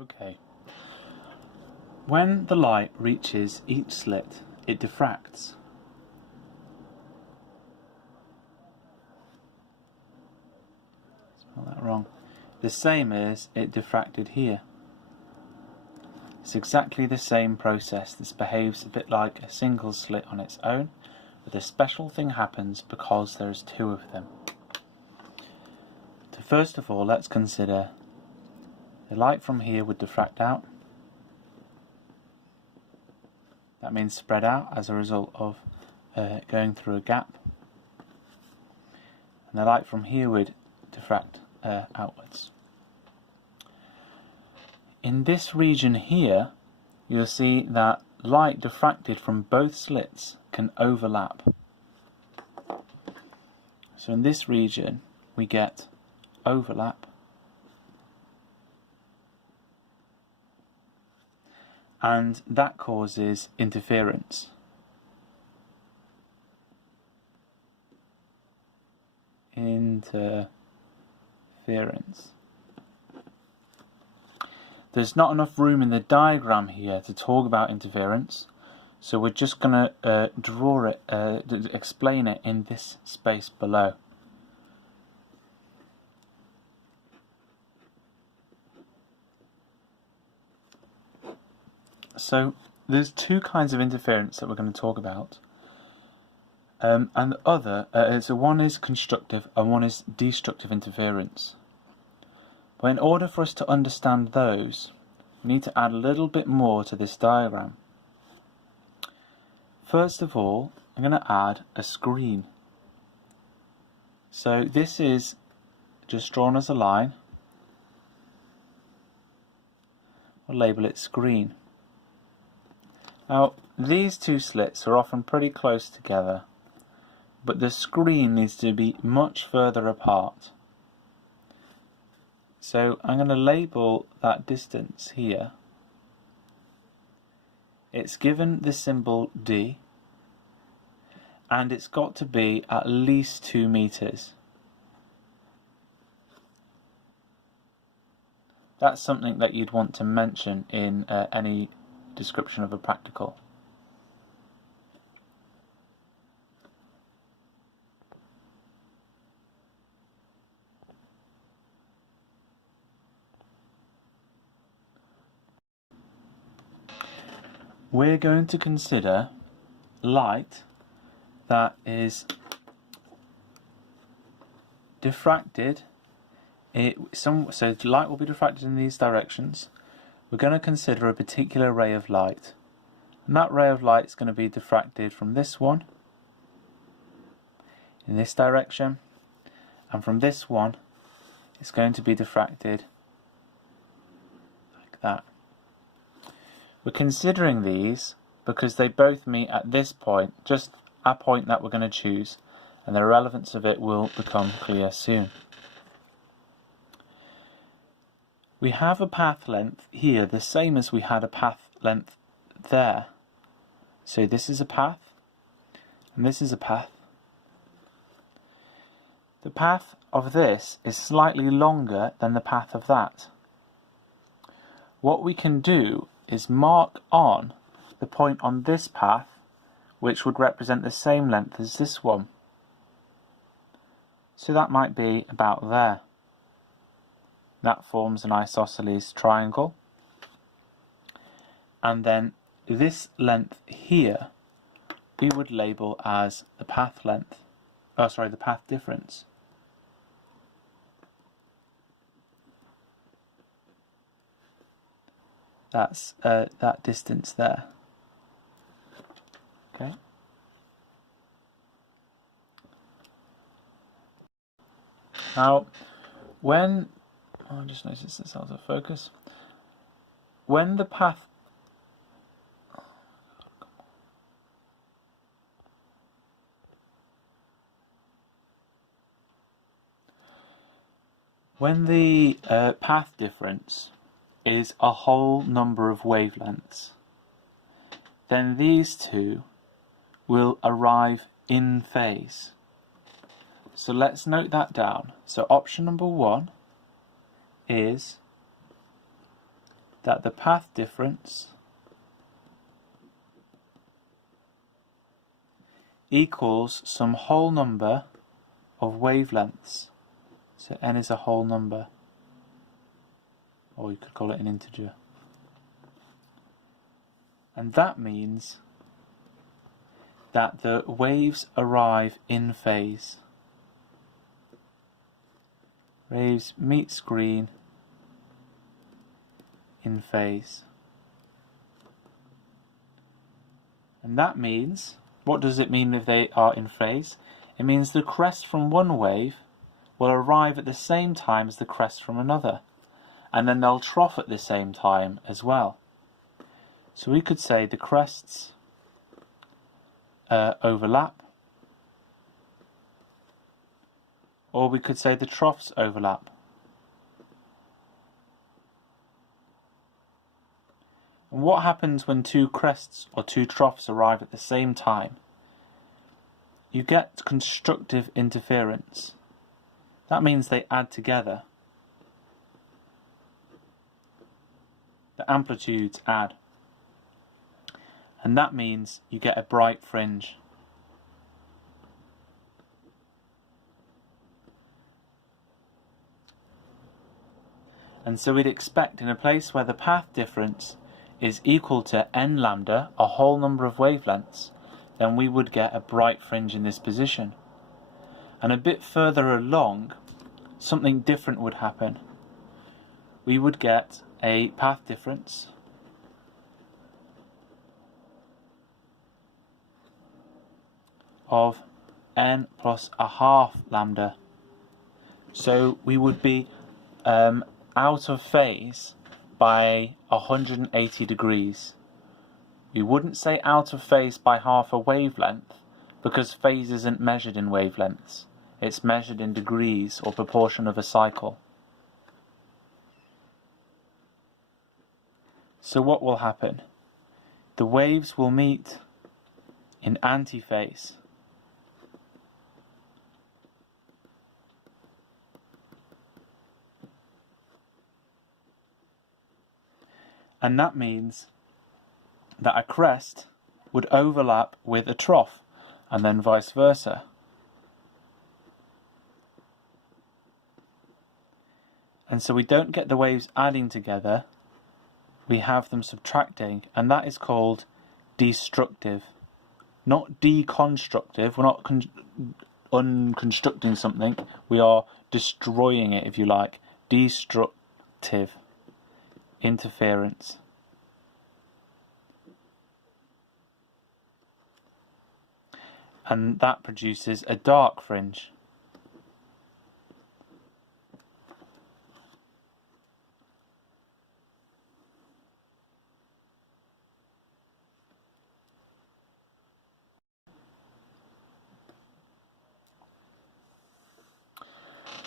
Okay. When the light reaches each slit, it diffracts. Spell that wrong. The same as it diffracted here. It's exactly the same process. This behaves a bit like a single slit on its own, but a special thing happens because there's two of them. So first of all, let's consider the light from here would diffract out. That means spread out as a result of going through a gap. And the light from here would diffract outwards. In this region here, you'll see that light diffracted from both slits can overlap. So in this region, we get overlap. And that causes interference. There's not enough room in the diagram here to talk about interference, so we're just going to draw it, explain it in this space below. So there's two kinds of interference that we're going to talk about, and the other, so one is constructive and one is destructive interference. But in order for us to understand those, we need to add a little bit more to this diagram. First of all, I'm going to add a screen. So this is just drawn as a line. We'll label it screen. Now, these two slits are often pretty close together, but the screen needs to be much further apart. So I'm going to label that distance here. It's given the symbol D, and it's got to be at least 2 meters. That's something that you'd want to mention in any description of a practical. We're going to consider light that is diffracted. So light will be diffracted in these directions. We're going to consider a particular ray of light, and that ray of light is going to be diffracted from this one in this direction, and from this one it's going to be diffracted like that. We're considering these because they both meet at this point, just a point that we're going to choose, and the relevance of it will become clear soon. We have a path length here, the same as we had a path length there. So this is a path, and this is a path. The path of this is slightly longer than the path of that. What we can do is mark on the point on this path, which would represent the same length as this one. So that might be about there. That forms an isosceles triangle. And then this length here we would label as the path length. Oh, sorry, the path difference. That's that distance there. Okay. Now, when I just noticed this out of focus. When the path path difference is a whole number of wavelengths, then these two will arrive in phase. So let's note that down. So option number 1 is that the path difference equals some whole number of wavelengths. So n is a whole number, or you could call it an integer. And that means that the waves arrive in phase. Waves meet screen in phase. And that means, what does it mean if they are in phase? It means the crest from one wave will arrive at the same time as the crest from another, and then they'll trough at the same time as well. So we could say the crests overlap, or we could say the troughs overlap. And what happens when two crests or two troughs arrive at the same time? You get constructive interference. That means they add together. The amplitudes add. And that means you get a bright fringe. And so we'd expect in a place where the path difference is equal to n lambda, a whole number of wavelengths, then we would get a bright fringe in this position. And a bit further along, something different would happen. We would get a path difference of n plus a half lambda. So we would be out of phase by 180 degrees. We wouldn't say out of phase by half a wavelength, because phase isn't measured in wavelengths. It's measured in degrees or proportion of a cycle. So what will happen? The waves will meet in antiphase. And that means that a crest would overlap with a trough, and then vice versa. And so we don't get the waves adding together, we have them subtracting, and that is called destructive. Not deconstructive, we're not unconstructing something, we are destroying it, if you like. Destructive interference. And that produces a dark fringe.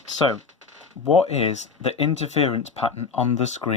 So, what is the interference pattern on the screen?